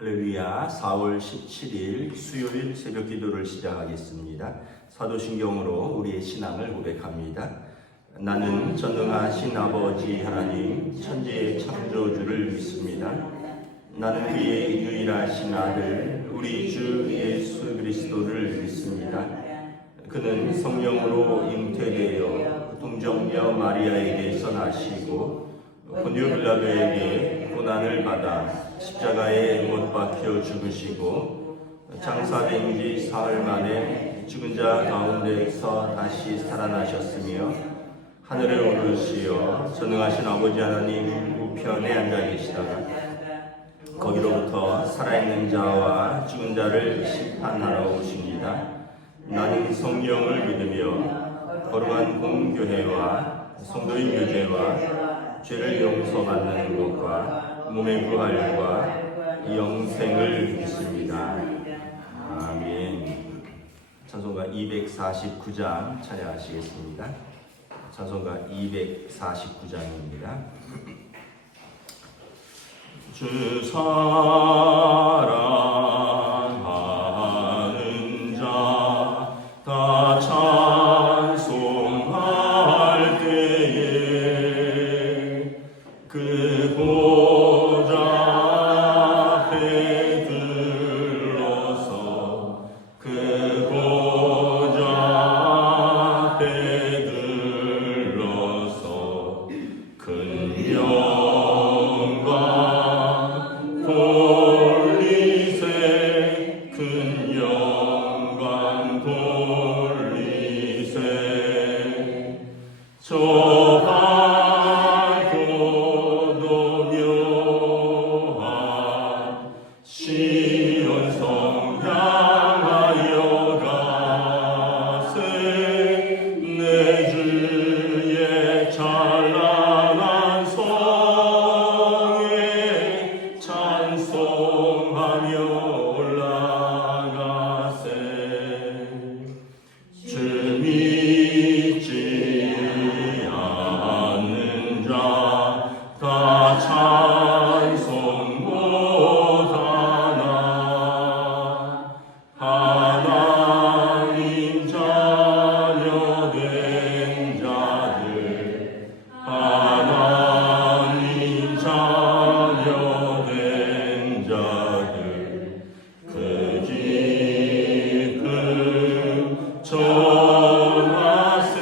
할렐루야. 4월 17일 수요일 새벽 기도를 시작하겠습니다. 사도신경으로 우리의 신앙을 고백합니다. 나는 전능하신 아버지 하나님 천지의 창조주를 믿습니다. 나는 그의 유일하신 아들 우리 주 예수 그리스도를 믿습니다. 그는 성령으로 잉태되어 동정녀 마리아에게서 나시고 본디오 빌라도에게 고난을 받아 십자가에 못 박혀 죽으시고 장사된 지 사흘 만에 죽은 자 가운데서 다시 살아나셨으며 하늘에 오르시어 전능하신 아버지 하나님 우편에 앉아 계시다가 거기로부터 살아있는 자와 죽은 자를 심판하러 오십니다. 나는 성령을 믿으며 거룩한 공교회와 성도의 교제와 죄를 용서받는 것과 몸의 부활과 영생을 믿습니다. 아멘. 찬송가 249장 찬양하시겠습니다. 찬송가 249장입니다. 주 사랑하는 자 다 찬송할 때에 그 보좌 앞에 들러서 그 보좌 앞에 들러서 큰 영광 돌리세 큰 영광 돌리세 저 밝고도 묘한 시온성 향하여 가세 내 주의 찬란한 성에 찬송하며 올라가세 주 믿지 않는 자 다 찬송 못하나 하나님 자녀 된 자들 하나님 자녀 된 자들 그 기쁨 전하세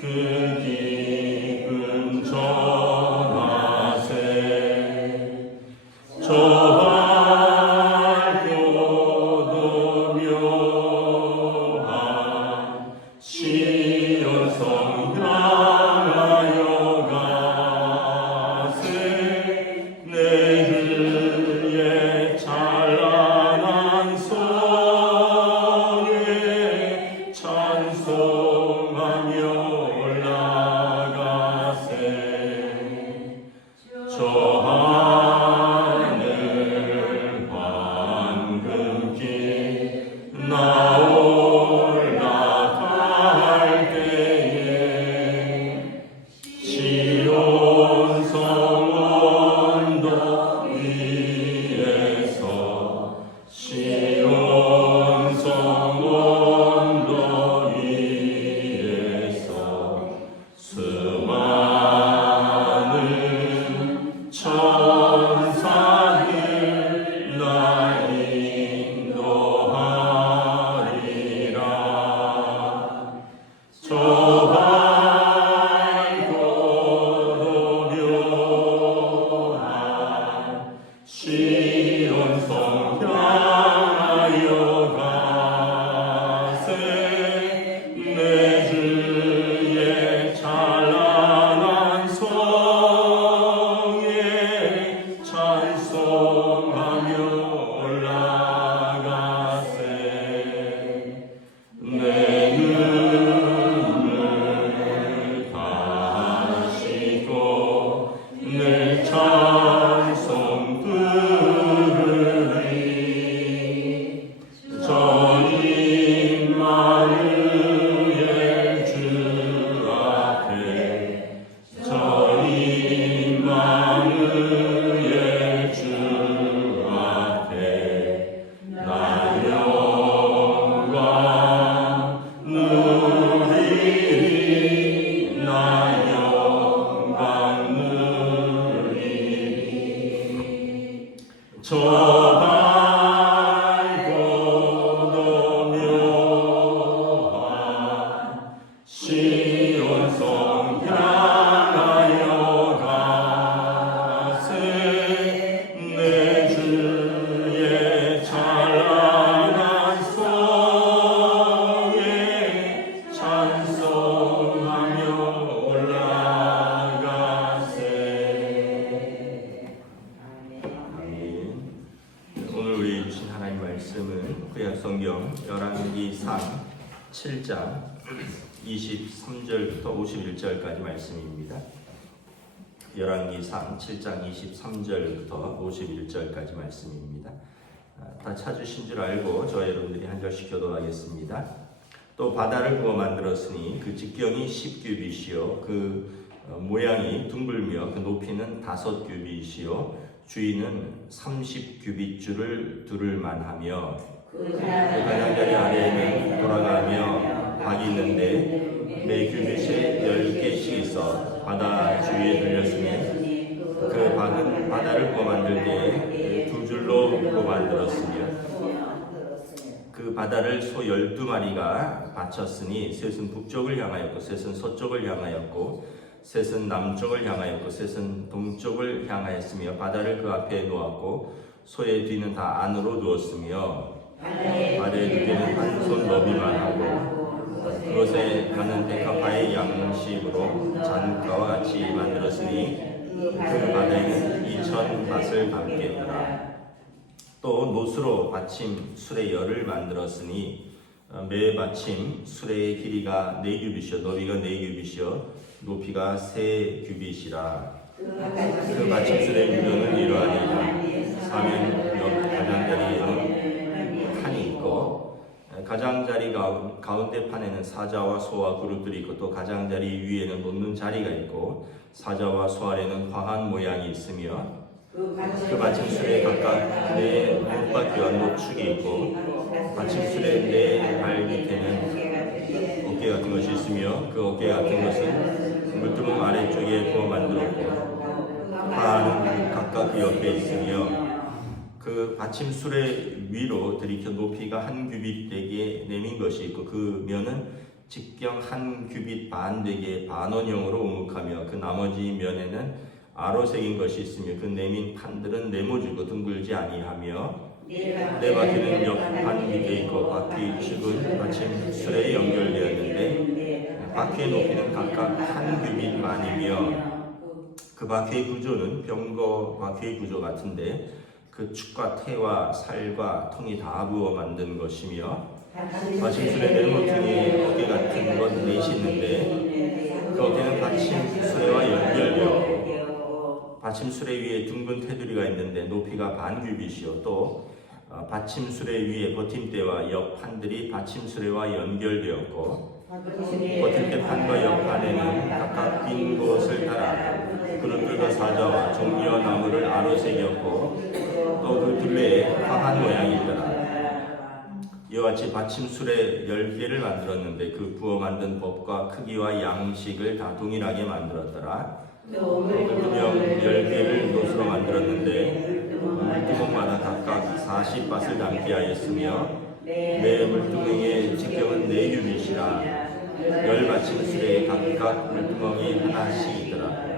그 기쁨 전하세 저 밝고도 묘한 시온성 향하여 가세 내 주의 찬란한 성에 찬송하며 올라가세 저 하늘 황금길 나 올라갈 때에 시온성 언덕 위에서 시온성 언덕 위에서 수많은 천사들 날 인도하리라 저 밝고도 묘한 시온성 향하여 가세 내 주의 찬란한 성에 찬송하며 올라가세 내 눈을 다시고 늘 찬송 부르리 전임 마누엘 주 앞에 전임 마누엘 주 앞에 저 밝고도 묘한 시온성 향하여 가세 내 주의 찬란한 성에 찬송하며 올라가세. 아멘. 오늘 우리 주신 하나님 말씀은 구약성경 열왕기상 7장 23절부터 51절까지 말씀입니다. 열왕기상 7장 23절부터 51절까지 말씀입니다. 다 찾으신 줄 알고 저 여러분들이 한 절씩 교도하겠습니다. 또 바다를 부어 만들었으니 그 직경이 10규빗이요 그 모양이 둥글며 그 높이는 5규빗이요 주위는 30규빗줄을 두를 만하며 그 가장자리 아래에는 돌아가며 박이 있는데 매 규빗에 10개씩 있어 바다 주위에 들렸으니 그 박은 바다를 부어 만들 때 2줄로 부어 만들었으며 그 바다를 소 12마리가 바쳤으니 셋은 북쪽을 향하였고 셋은 서쪽을 향하였고 셋은 남쪽을 향하였고 셋은 동쪽을 향하였으며 바다를 그 앞에 놓았고 소의 뒤는 다 안으로 누웠으며 바다의 두께는 한 손 너비만 하고 그것에 가는 데카파의 양식으로 잔가와 같이 만들었으니 그 바다에는 2000밭을 담게 했더라. 또 노수로 받침 수레 열을 만들었으니 매 받침 수레의 길이가 4규빗이요 너비가 4규빗이요 높이가 3규빗이라. 그 받침 수레의 유전은 이러하니라. 사면 옆 가장자리에는 칸이 있고 가장자리 가운데 판에는 사자와 소와 그룹들이 있고 또 가장자리 위에는 놓는 자리가 있고 사자와 소 아래는 화한 모양이 있으며 그 받침 수레에 각각 4눈바퀴와 노축이 있고 받침 수레 4발 밑에는 어깨 같은 것이 있으며 그 어깨 같은 것은 물두멍 아래쪽에 부어 만들었고 화하는 각각 그 옆에 있으며 그 받침 수레 위로 들이켜 높이가 1규빗 되게 내민 것이 있고 그 면은 직경 1규빗 반 되게 반원형으로 오목하며 그 나머지 면에는 아로 새긴 것이 있으며 그 내민 판들은 네모지고 둥글지 아니하며 네 바퀴는 옆 판 밑에 있고 바퀴 축은 받침 수레에 연결되었는데 바퀴의 높이는 각각 1규빗 반이며 그 바퀴의 구조는 병거 바퀴의 구조 같은데 그 축과 태와 살과 통이 다 부어 만든 것이며 받침 수레 네모퉁이 어깨 같은 것 넷이 있는데 그 어깨는 받침 수레와 연결되었고 받침 수레 위에 둥근 테두리가 있는데 높이가 반 규빗이요 또 받침 수레 위에 버팀대와 옆판들이 받침 수레와 연결되었고 버팀대 판과 옆판에는 각각 빈 곳을 따라 그릇들과 사자와 종려와 나무를 아로 새겼고 또 그 둘레에 화한 모양이 있더라. 이와 같이 받침 수레 10개를 만들었는데 그 부어 만든 법과 크기와 양식을 다 동일하게 만들었더라. 물두멍 10개를 노수로 만들었는데 물두멍마다 각각 40밭을 담게 하였으며 매 물두멍의 직경은 4규빗이라 10받침 수레에 각각 물두멍이 하나씩 있더라.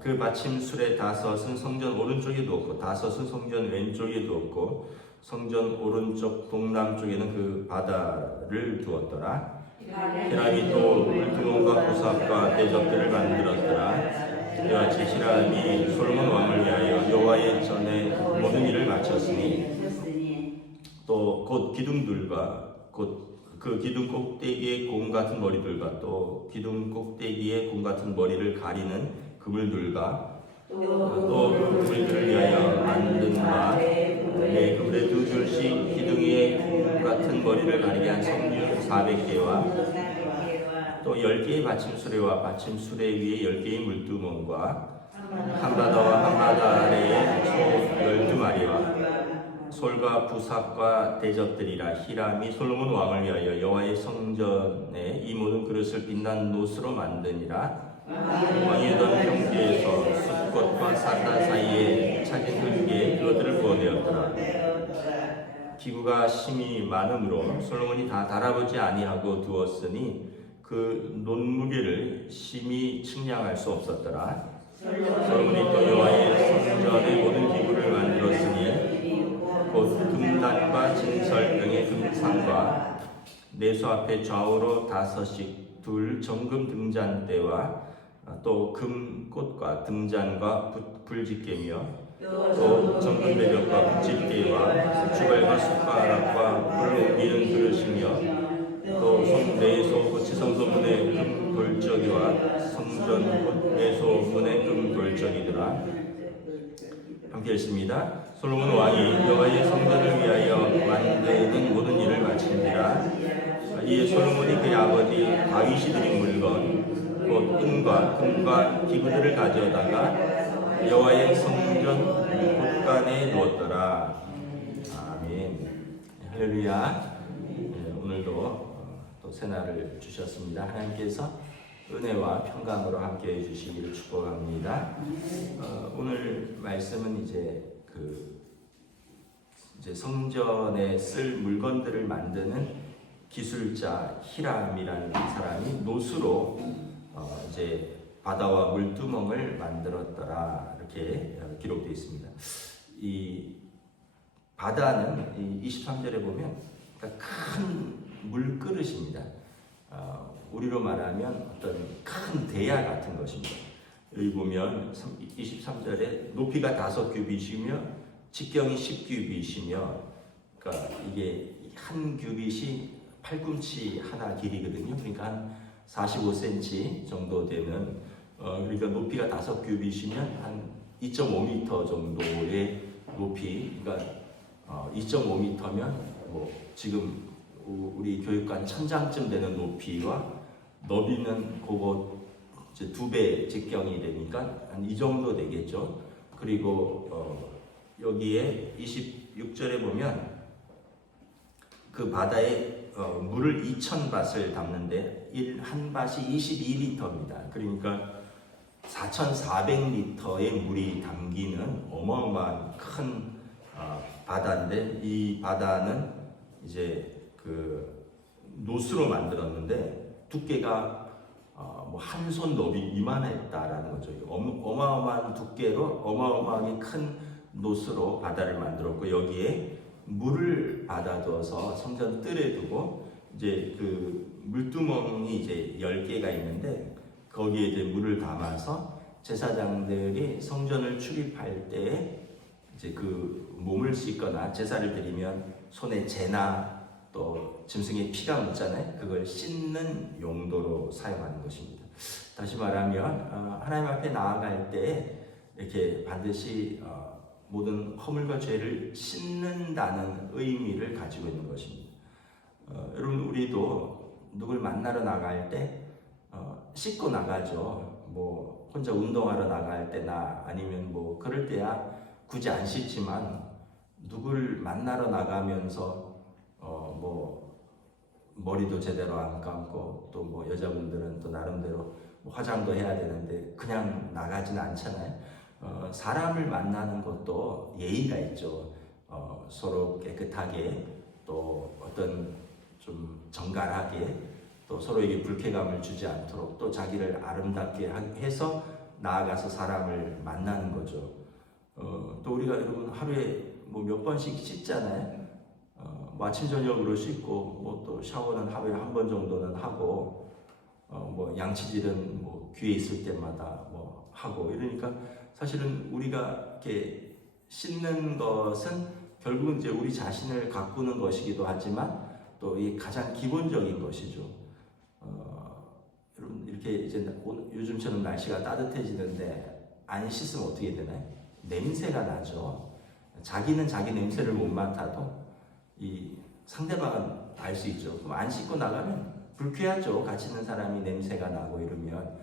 그 받침 수레 5은 성전 오른쪽에 두었고 5은 성전 왼쪽에 두었고 성전 오른쪽 동남쪽에는 그 바다를 두었더라. 히람이 또 물두멍과 보삽과 대접들을 만들었더라. 이와 같이 히람이 솔로몬 왕을 위하여 여호와의 전에 모든 일을 마쳤으니 또 곧 기둥들과 곧 그 기둥 꼭대기의 공 같은 머리들과 또 기둥 꼭대기의 공 같은 머리를 가리는 그물들과 또 그물들을 위하여 만든 바 네 그물에 2줄씩 기둥의 공 같은 머리를 가리게 한 성류 400개와 또 10개의 받침 수레와 받침 수레 위에 10개의 물두멍과 한 바다와 한 바다 아래에 소 12마리와 솔과 부삽과 대접들이라. 히람이 솔로몬 왕을 위하여 여호와의 성전에 이 모든 그릇을 빛난 노스로 만드니라. 왕이 던 평지에서 숲꽃과 사탄 사이에 차진 흙에 그 기구가 심히 많으므로 솔로몬이 다 달아보지 아니하고 두었으니 그 논무게를 심히 측량할 수 없었더라. 솔로몬이 또 여호와의 성전의 모든 기구를 만들었으니 곧 금단과 진설 등의 금상과 내수 앞에 좌우로 5씩 둘 정금 등잔대와 또 금꽃과 등잔과 불집게며 또 정금 배경과 붙집게와 주발과 숟가락과 불로 옮기는 그릇이며 또 내소 지성소문의 금 돌적이와 성전 내소 문의 금 돌적이더라. 함께 읽습니다. 솔로몬 왕이 여호와의 성전을 위하여 만드는 모든 일을 마친지라. 이에 솔로몬이 그의 아버지 다윗이 드린 물건 곧 은과 금과 기구들을 가져다가 여호와의 성전 곳간에 두었더라. 아멘. 할렐루야. 오늘도 또 새날을 주셨습니다. 하나님께서 은혜와 평강으로 함께해 주시기를 축복합니다. 오늘 말씀은 이제 성전에 쓸 물건들을 만드는 기술자 히람이라는 사람이 노수로 이제 바다와 물두멍을 만들었더라 이렇게 기록되어 있습니다. 이 바다는 이 23절에 보면 큰 물그릇입니다. 우리로 말하면 어떤 큰 대야 같은 것입니다. 여기 보면 23절에 높이가 5규빗이며 직경이 10규빗이며 그러니까 이게 한 규빗이 팔꿈치 하나 길이거든요. 그러니까 한 45cm 정도 되는 그러니까 높이가 5규빗이면 한 2.5m 정도의 높이, 그러니까 2.5m면 뭐 지금 우리 교육관 천장쯤 되는 높이와 너비는 그거 이제 2배 직경이 되니까 한 이 정도 되겠죠. 그리고 여기에 26절에 보면 그 바다에 물을 2,000밭을 담는데 한 밭이 22리터입니다. 그러니까 4,400리터의 물이 담기는 어마어마한 큰 바다인데 이 바다는 이제 그 노수로 만들었는데 두께가 뭐 한 손 너비 이만했다라는 거죠. 어마어마한 두께로 어마어마하게 큰 노수로 바다를 만들었고 여기에 물을 받아두어서 성전 뜰에 두고 이제 그 물두멍이 이제 10개가 있는데 거기에 이제 물을 담아서 제사장들이 성전을 출입할 때 이제 그 몸을 씻거나 제사를 드리면 손에 재나 또 짐승의 피가 묻잖아요. 그걸 씻는 용도로 사용하는 것입니다. 다시 말하면 하나님 앞에 나아갈 때 이렇게 반드시 모든 허물과 죄를 씻는다는 의미를 가지고 있는 것입니다. 여러분 우리도 누굴 만나러 나갈 때 씻고 나가죠. 뭐 혼자 운동하러 나갈 때나 아니면 뭐 그럴 때야 굳이 안 씻지만 누굴 만나러 나가면서 뭐 머리도 제대로 안 감고 또 뭐 여자분들은 또 나름대로 뭐 화장도 해야 되는데 그냥 나가지는 않잖아요. 사람을 만나는 것도 예의가 있죠. 서로 깨끗하게 또 어떤 좀 정갈하게 또 서로에게 불쾌감을 주지 않도록 또 자기를 아름답게 해서 나아가서 사람을 만나는 거죠. 또 우리가 여러분 하루에 뭐 몇 번씩 씻잖아요. 뭐 아침 저녁으로 씻고 뭐 또 샤워는 하루에 한 번 정도는 하고 뭐 양치질은 뭐 귀에 있을 때마다 뭐 하고 이러니까 사실은 우리가 이렇게 씻는 것은 결국은 이제 우리 자신을 가꾸는 것이기도 하지만 또 이 가장 기본적인 것이죠. 여러분 이렇게 이제 요즘처럼 날씨가 따뜻해지는데 안 씻으면 어떻게 되나요? 냄새가 나죠. 자기는 자기 냄새를 못 맡아도 이 상대방은 알 수 있죠. 그럼 안 씻고 나가면 불쾌하죠. 같이 있는 사람이 냄새가 나고 이러면.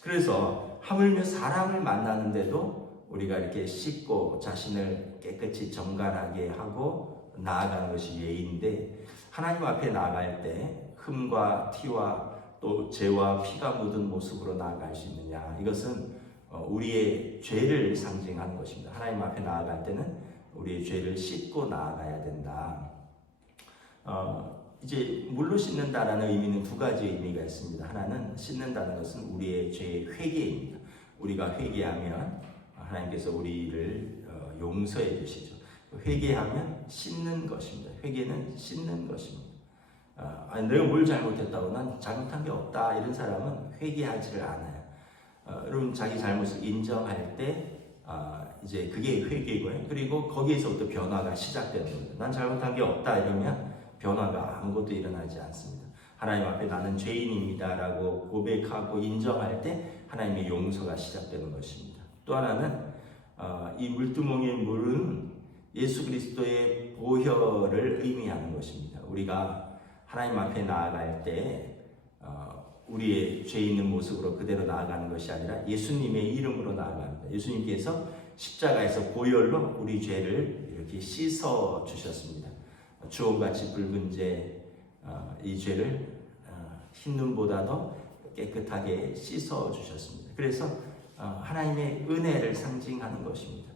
그래서 하물며 사람을 만나는데도 우리가 이렇게 씻고 자신을 깨끗이 정갈하게 하고 나아가는 것이 예의인데 하나님 앞에 나아갈 때 흠과 티와 또 죄와 피가 묻은 모습으로 나아갈 수 있느냐. 이것은 우리의 죄를 상징하는 것입니다. 하나님 앞에 나아갈 때는 우리의 죄를 씻고 나아가야 된다. 이제 물로 씻는다라는 의미는 두 가지 의미가 있습니다. 하나는 씻는다는 것은 우리의 죄의 회개입니다. 우리가 회개하면 하나님께서 우리를 용서해 주시죠. 회개하면 씻는 것입니다. 회개는 씻는 것입니다. 내가 뭘 잘못했다고 난 잘못한 게 없다 이런 사람은 회개하지를 않아요. 여러분 자기 잘못을 인정할 때 이제 그게 회개고요. 그리고 거기에서부터 변화가 시작되는 겁니다. 난 잘못한 게 없다 이러면 변화가 아무것도 일어나지 않습니다. 하나님 앞에 나는 죄인입니다라고 고백하고 인정할 때 하나님의 용서가 시작되는 것입니다. 또 하나는 이 물두멍의 물은 예수 그리스도의 보혈을 의미하는 것입니다. 우리가 하나님 앞에 나아갈 때 우리의 죄 있는 모습으로 그대로 나아가는 것이 아니라 예수님의 이름으로 나아갑니다. 예수님께서 십자가에서 보혈로 우리 죄를 이렇게 씻어 주셨습니다. 주홍같이 붉은 이 죄를 흰눈보다도 깨끗하게 씻어 주셨습니다. 그래서 하나님의 은혜를 상징하는 것입니다.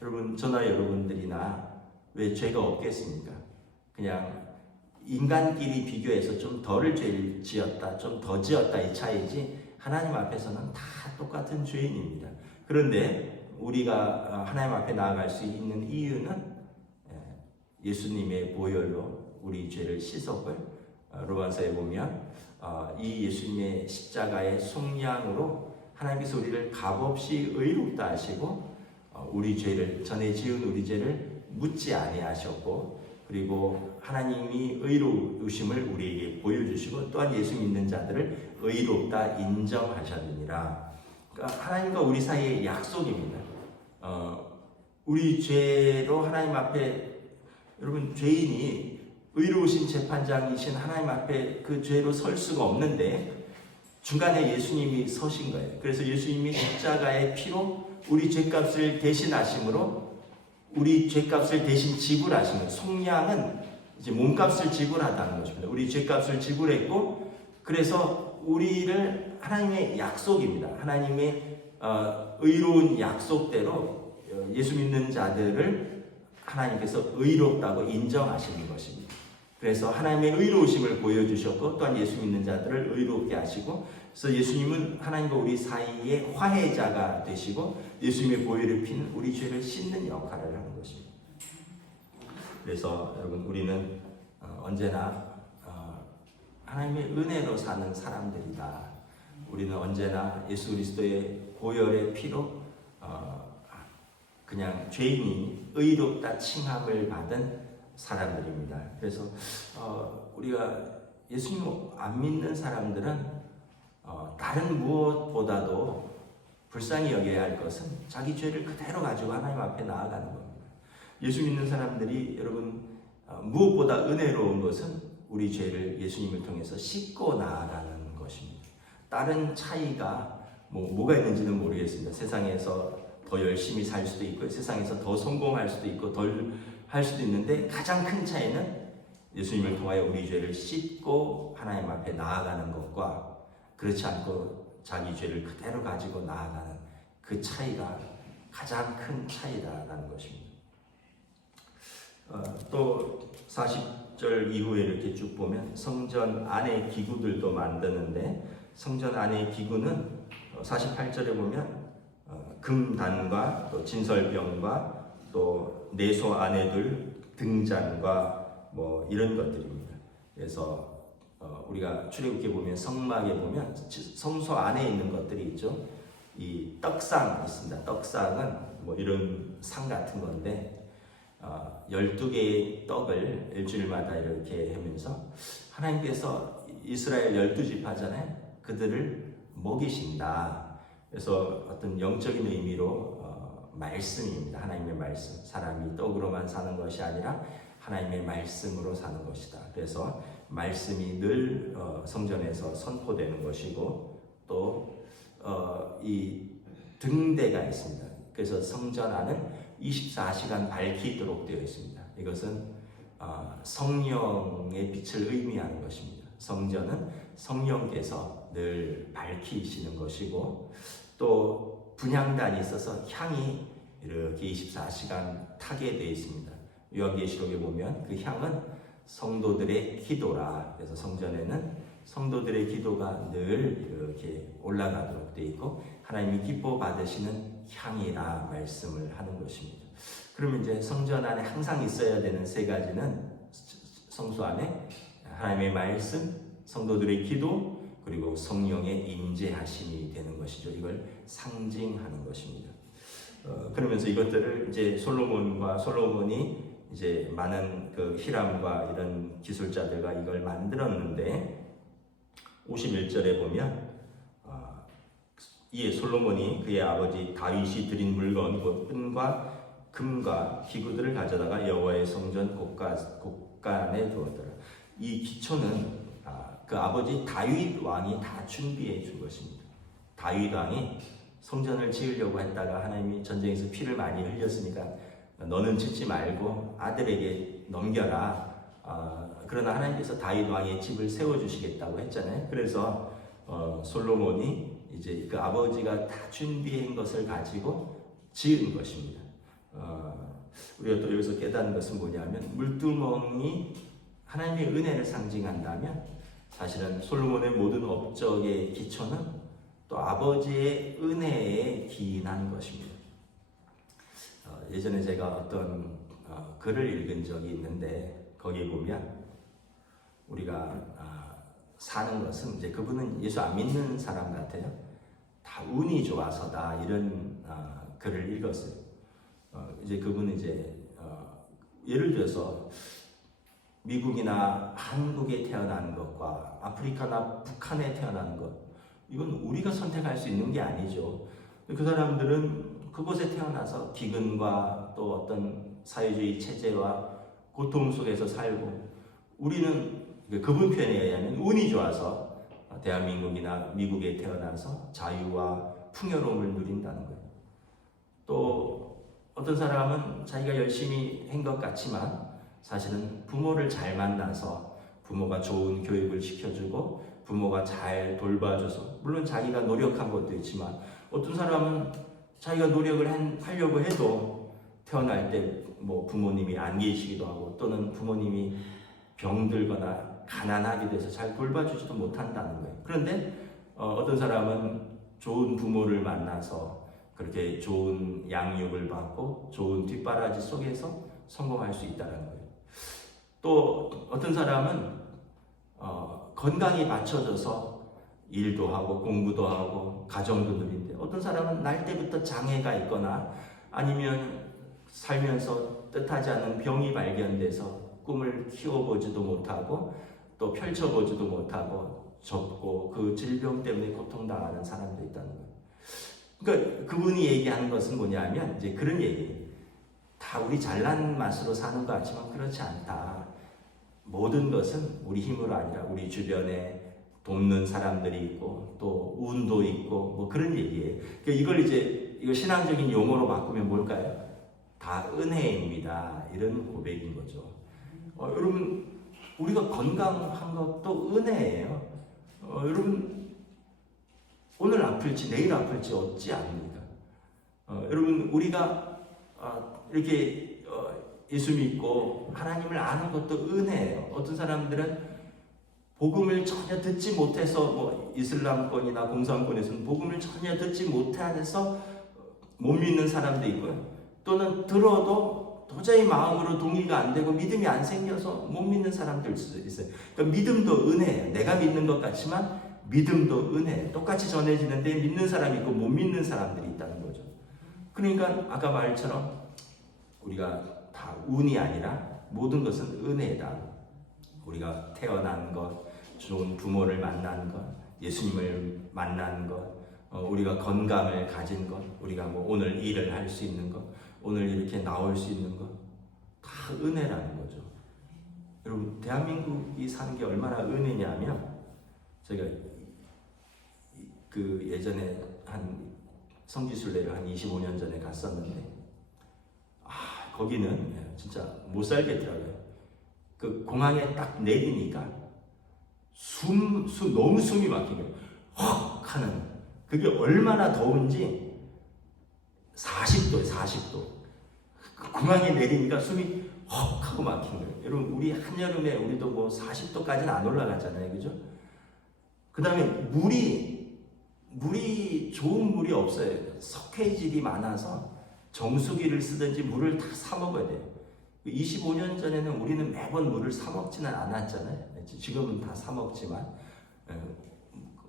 여러분 저나 여러분들이나 왜 죄가 없겠습니까? 그냥 인간끼리 비교해서 좀 덜 죄를 지었다, 좀 더 지었다 이 차이지 하나님 앞에서는 다 똑같은 죄인입니다. 그런데 우리가 하나님 앞에 나아갈 수 있는 이유는 예수님의 보혈로 우리 죄를 씻었고요. 로마서에 보면 이 예수님의 십자가의 속량으로 하나님께서 우리를 값없이 의롭다 하시고 우리 죄를 전에 지은 우리 죄를 묻지 아니하셨고 그리고 하나님이 의로우심을 우리에게 보여주시고 또한 예수 믿는 자들을 의롭다 인정하셨느니라. 그러니까 하나님과 우리 사이의 약속입니다. 우리 죄로 하나님 앞에 여러분 죄인이 의로우신 재판장이신 하나님 앞에 그 죄로 설 수가 없는데 중간에 예수님이 서신 거예요. 그래서 예수님이 십자가의 피로 우리 죄값을 대신하심으로 우리 죄값을 대신 지불하시는 속량은 이제 몸값을 지불하다는 것입니다. 우리 죄값을 지불했고 그래서 우리를 하나님의 약속입니다. 하나님의 의로운 약속대로 예수 믿는 자들을 하나님께서 의롭다고 인정하시는 것입니다. 그래서 하나님의 의로우심을 보여주셨고 또한 예수 믿는 자들을 의롭게 하시고 그래서 예수님은 하나님과 우리 사이의 화해자가 되시고 예수님의 보혈을 피는 우리 죄를 씻는 역할을 하는 것입니다. 그래서 여러분 우리는 언제나 하나님의 은혜로 사는 사람들이다. 우리는 언제나 예수 그리스도의 보혈의 피로 그냥 죄인이 의롭다 칭함을 받은 사람들입니다. 그래서 우리가 예수님 안 믿는 사람들은 다른 무엇보다도 불쌍히 여겨야 할 것은 자기 죄를 그대로 가지고 하나님 앞에 나아가는 겁니다. 예수 믿는 사람들이 여러분 무엇보다 은혜로운 것은 우리 죄를 예수님을 통해서 씻고 나아가는 것입니다. 다른 차이가 뭐가 있는지는 모르겠습니다. 세상에서 더 열심히 살 수도 있고 세상에서 더 성공할 수도 있고 덜 할 수도 있는데 가장 큰 차이는 예수님을 통하여 우리 죄를 씻고 하나님 앞에 나아가는 것과 그렇지 않고 자기 죄를 그대로 가지고 나아가는 그 차이가 가장 큰 차이다라는 것입니다. 또 40절 이후에 이렇게 쭉 보면 성전 안에 기구들도 만드는데 성전 안의 기구는 48절에 보면 금단과 또 진설병과 또 내소 안에 둘 등잔과 이런 것들입니다. 그래서 우리가 출애굽기에 보면 성막에 보면 성소 안에 있는 것들이 있죠. 이 떡상 있습니다. 떡상은 이런 상 같은 건데 12개의 떡을 일주일마다 이렇게 하면서 하나님께서 이스라엘 12지파잖아요. 그들을 먹이신다. 그래서 어떤 영적인 의미로 말씀입니다. 하나님의 말씀. 사람이 떡으로만 사는 것이 아니라 하나님의 말씀으로 사는 것이다. 그래서 말씀이 늘 성전에서 선포되는 것이고 또 이 등대가 있습니다. 그래서 성전 안은 24시간 밝히도록 되어 있습니다. 이것은 성령의 빛을 의미하는 것입니다. 성전은 성령께서 늘 밝히시는 것이고 또 분향단이 있어서 향이 이렇게 24시간 타게 되어 있습니다. 요한계시록에 보면 그 향은 성도들의 기도라. 그래서 성전에는 성도들의 기도가 늘 이렇게 올라가도록 되어 있고 하나님이 기뻐 받으시는 향이라 말씀을 하는 것입니다. 그러면 이제 성전 안에 항상 있어야 되는 세 가지는 성소 안에 하나님의 말씀, 성도들의 기도, 그리고 성령의 임재하심이 되는 것이죠. 이걸 상징하는 것입니다. 그러면서 이것들을 이제 솔로몬이 이제 많은 그 히람과 이런 기술자들과 이걸 만들었는데 51절에 보면 이에 솔로몬이 그의 아버지 다윗이 드린 물건 곧 은과 금과 기구들을 가져다가 여호와의 성전 곳간에 두었더라. 이 기초는 그 아버지 다윗 왕이 다 준비해 준 것입니다. 다윗 왕이 성전을 지으려고 했다가 하나님이 전쟁에서 피를 많이 흘렸으니까 너는 짓지 말고 아들에게 넘겨라. 그러나 하나님께서 다윗 왕의 집을 세워주시겠다고 했잖아요. 그래서 솔로몬이 이제 그 아버지가 다 준비한 것을 가지고 지은 것입니다. 우리가 또 여기서 깨닫는 것은 뭐냐면 물두멍이 하나님의 은혜를 상징한다면 사실은 솔로몬의 모든 업적의 기초는 또 아버지의 은혜에 기인한 것입니다. 예전에 제가 어떤 글을 읽은 적이 있는데 거기에 보면 우리가 사는 것은 이제 그분은 예수 안 믿는 사람 같아요. 다 운이 좋아서다 이런 글을 읽었어요. 이제 그분은 이제 예를 들어서 미국이나 한국에 태어난 것과 아프리카나 북한에 태어난 것 이건 우리가 선택할 수 있는 게 아니죠. 그 사람들은 그곳에 태어나서 기근과 또 어떤 사회주의 체제와 고통 속에서 살고 우리는 그분 편에 의하면 운이 좋아서 대한민국이나 미국에 태어나서 자유와 풍요로움을 누린다는 거예요. 또 어떤 사람은 자기가 열심히 한 것 같지만 사실은 부모를 잘 만나서 부모가 좋은 교육을 시켜주고 부모가 잘 돌봐줘서 물론 자기가 노력한 것도 있지만 어떤 사람은 자기가 노력을 하려고 해도 태어날 때 뭐 부모님이 안 계시기도 하고 또는 부모님이 병들거나 가난하게 돼서 잘 돌봐주지도 못한다는 거예요. 그런데 어떤 사람은 좋은 부모를 만나서 그렇게 좋은 양육을 받고 좋은 뒷바라지 속에서 성공할 수 있다는 거예요. 또 어떤 사람은 건강이 받쳐져서 일도 하고 공부도 하고 가정도 누린데 어떤 사람은 날 때부터 장애가 있거나 아니면 살면서 뜻하지 않은 병이 발견돼서 꿈을 키워보지도 못하고 또 펼쳐보지도 못하고 접고 그 질병 때문에 고통당하는 사람도 있다는 거예요. 그러니까 그분이 얘기하는 것은 뭐냐면 이제 그런 얘기예요. 다 우리 잘난 맛으로 사는 것 같지만 그렇지 않다. 모든 것은 우리 힘으로 아니라 우리 주변에 돕는 사람들이 있고 또 운도 있고 뭐 그런 얘기예요. 그러니까 이걸 이거 신앙적인 용어로 바꾸면 뭘까요? 다 은혜입니다. 이런 고백인 거죠. 여러분 우리가 건강한 것도 은혜예요. 여러분 오늘 아플지 내일 아플지 어찌 압니까? 여러분 우리가 이렇게 예수 믿고 하나님을 아는 것도 은혜예요. 어떤 사람들은 복음을 전혀 듣지 못해서 뭐 이슬람권이나 공산권에서는 복음을 전혀 듣지 못해서 못 믿는 사람도 있고요. 또는 들어도 도저히 마음으로 동의가 안 되고 믿음이 안 생겨서 못 믿는 사람들 수도 있어요. 그러니까 믿음도 은혜예요. 내가 믿는 것 같지만 믿음도 은혜예요. 똑같이 전해지는데 믿는 사람이 있고 못 믿는 사람들이 있다는 거죠. 그러니까 아까 말처럼 우리가 다 운이 아니라 모든 것은 은혜다. 우리가 태어난 것, 좋은 부모를 만난 것, 예수님을 만난 것, 우리가 건강을 가진 것, 우리가 뭐 오늘 일을 할 수 있는 것, 오늘 이렇게 나올 수 있는 것, 다 은혜라는 거죠. 여러분 대한민국이 사는 게 얼마나 은혜냐면 제가 그 예전에 한 성지순례를 한 25년 전에 갔었는데 거기는 진짜 못 살겠더라고요. 그 공항에 딱 내리니까 너무 숨이 막히고 헉 하는 그게 얼마나 더운지 40도에 40도. 공항에 내리니까 숨이 헉 하고 막힌 거예요. 여러분 우리 한여름에 우리도 뭐 40도까지는 안 올라가잖아요, 그죠? 그 다음에 물이 좋은 물이 없어요. 석회질이 많아서 정수기를 쓰든지 물을 다 사 먹어야 돼요. 25년 전에는 우리는 매번 물을 사 먹지는 않았잖아요. 지금은 다 사 먹지만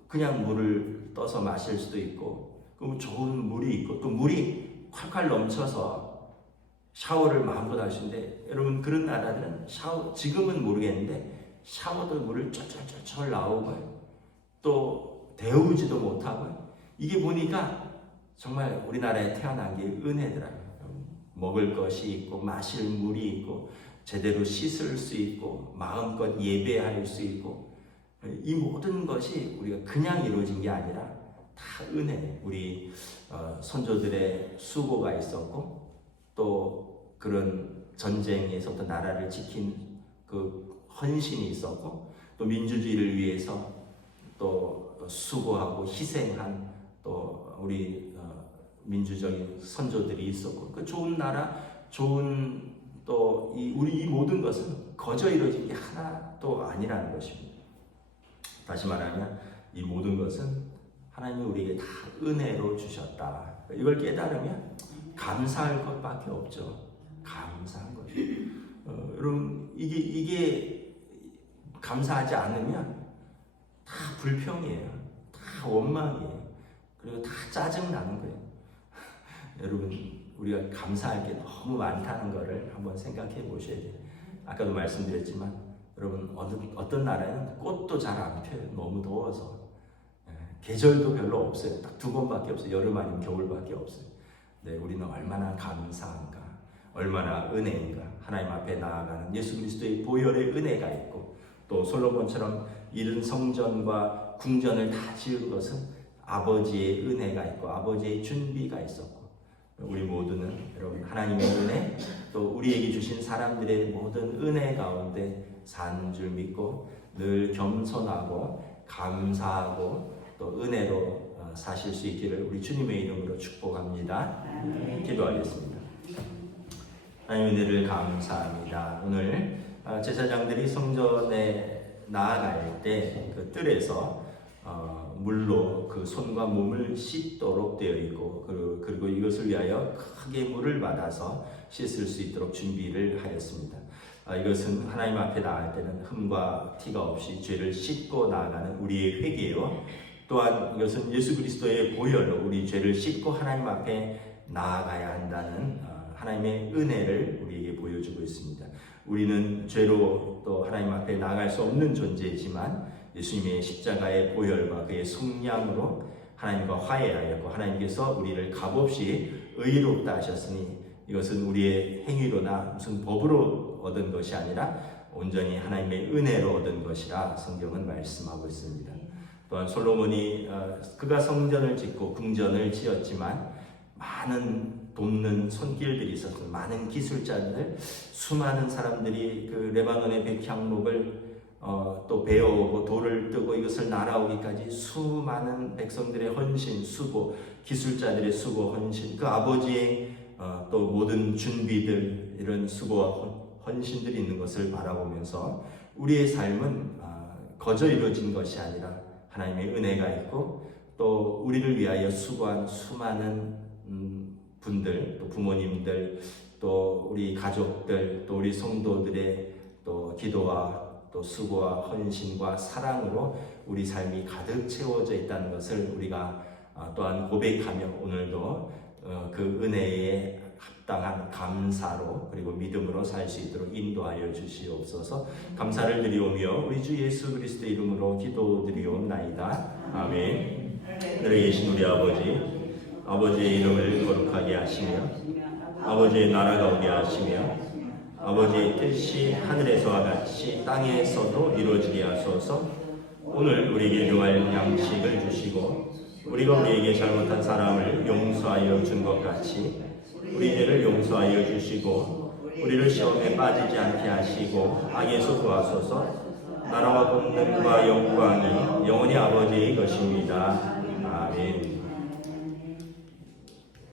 그냥 물을 떠서 마실 수도 있고, 그럼 좋은 물이 있고, 또 물이 콸콸 넘쳐서 샤워를 마음껏 할 수 있는데, 여러분 그런 나라들은 지금은 모르겠는데 샤워도 물을 쫄쫄쫄쫄 나오고요. 또 데우지도 못하고, 이게 보니까 정말 우리나라에 태어난 게 은혜더라고요. 먹을 것이 있고 마실 물이 있고 제대로 씻을 수 있고 마음껏 예배할 수 있고, 이 모든 것이 우리가 그냥 이루어진 게 아니라 다 은혜. 우리 선조들의 수고가 있었고, 또 그런 전쟁에서부터 나라를 지킨 그 헌신이 있었고, 또 민주주의를 위해서 또 수고하고 희생한 또 우리 민주적인 선조들이 있었고, 그 좋은 나라, 좋은 또 우리 이 모든 것은 거저 이루어진 게 하나도 아니라는 것입니다. 다시 말하면 이 모든 것은 하나님이 우리에게 다 은혜로 주셨다. 이걸 깨달으면 감사할 것밖에 없죠. 감사한 것. 여러분 이게 감사하지 않으면 다 불평이에요. 다 원망이에요. 그리고 다 짜증 나는 거예요. 여러분 우리가 감사할 게 너무 많다는 것을 한번 생각해 보셔야 돼요. 아까도 말씀드렸지만 여러분 어떤 나라에는 꽃도 잘 안 펴요. 너무 더워서. 계절도 별로 없어요. 딱 2번밖에 없어요. 여름 아니면 겨울밖에 없어요. 네, 우리는 얼마나 감사한가, 얼마나 은혜인가. 하나님 앞에 나아가는 예수 그리스도의 보혈의 은혜가 있고, 또 솔로몬처럼 이른 성전과 궁전을 다 지은 것은 아버지의 은혜가 있고 아버지의 준비가 있었고, 우리 모두는 여러분 하나님의 은혜, 또 우리에게 주신 사람들의 모든 은혜 가운데 사는 줄 믿고 늘 겸손하고 감사하고 또 은혜로 사실 수 있기를 우리 주님의 이름으로 축복합니다. 기도하겠습니다. 하나님의 은혜를 감사합니다. 오늘 제사장들이 성전에 나아갈 때 그 뜰에서 물로 그 손과 몸을 씻도록 되어 있고, 그리고 이것을 위하여 크게 물을 받아서 씻을 수 있도록 준비를 하였습니다. 이것은 하나님 앞에 나갈 때는 흠과 티가 없이 죄를 씻고 나아가는 우리의 회개요, 또한 이것은 예수 그리스도의 보혈로 우리 죄를 씻고 하나님 앞에 나아가야 한다는 하나님의 은혜를 우리에게 보여주고 있습니다. 우리는 죄로 또 하나님 앞에 나아갈 수 없는 존재이지만 예수님의 십자가의 보혈과 그의 속량으로 하나님과 화해하였고, 하나님께서 우리를 값없이 의롭다 하셨으니 이것은 우리의 행위로나 무슨 법으로 얻은 것이 아니라 온전히 하나님의 은혜로 얻은 것이라 성경은 말씀하고 있습니다. 또한 솔로몬이 그가 성전을 짓고 궁전을 지었지만 많은 돕는 손길들이 있었고, 많은 기술자들, 수많은 사람들이 그 레바논의 백향목을 또 베어오고 돌을 뜨고 이것을 날아오기까지 수많은 백성들의 헌신, 수고, 기술자들의 수고, 헌신, 그 아버지의 또 모든 준비들, 이런 수고와 헌신들이 있는 것을 바라보면서 우리의 삶은 거저 이루어진 것이 아니라 하나님의 은혜가 있고, 또 우리를 위하여 수고한 수많은 분들, 또 부모님들, 또 우리 가족들, 또 우리 성도들의 또 기도와 또 수고와 헌신과 사랑으로 우리 삶이 가득 채워져 있다는 것을 우리가 또한 고백하며 오늘도 그 은혜에 합당한 감사로 그리고 믿음으로 살 수 있도록 인도하여 주시옵소서. 감사를 드리오며 우리 주 예수 그리스도의 이름으로 기도드리옵나이다. 아멘. 하늘에 계신 우리 아버지의 이름을 거룩하게 하시며 아버지의 나라가 오게 하시며 아버지의 뜻이 하늘에서와 같이 땅에서도 이루어지게 하소서. 오늘 우리에게 요할 양식을 주시고 우리가 우리에게 잘못한 사람을 용서하여 준 것 같이 우리 죄를 용서하여 주시고 우리를 시험에 빠지지 않게 하시고 악에서 구하소서. 나라와 권능과 영광이 영원히 아버지의 것입니다.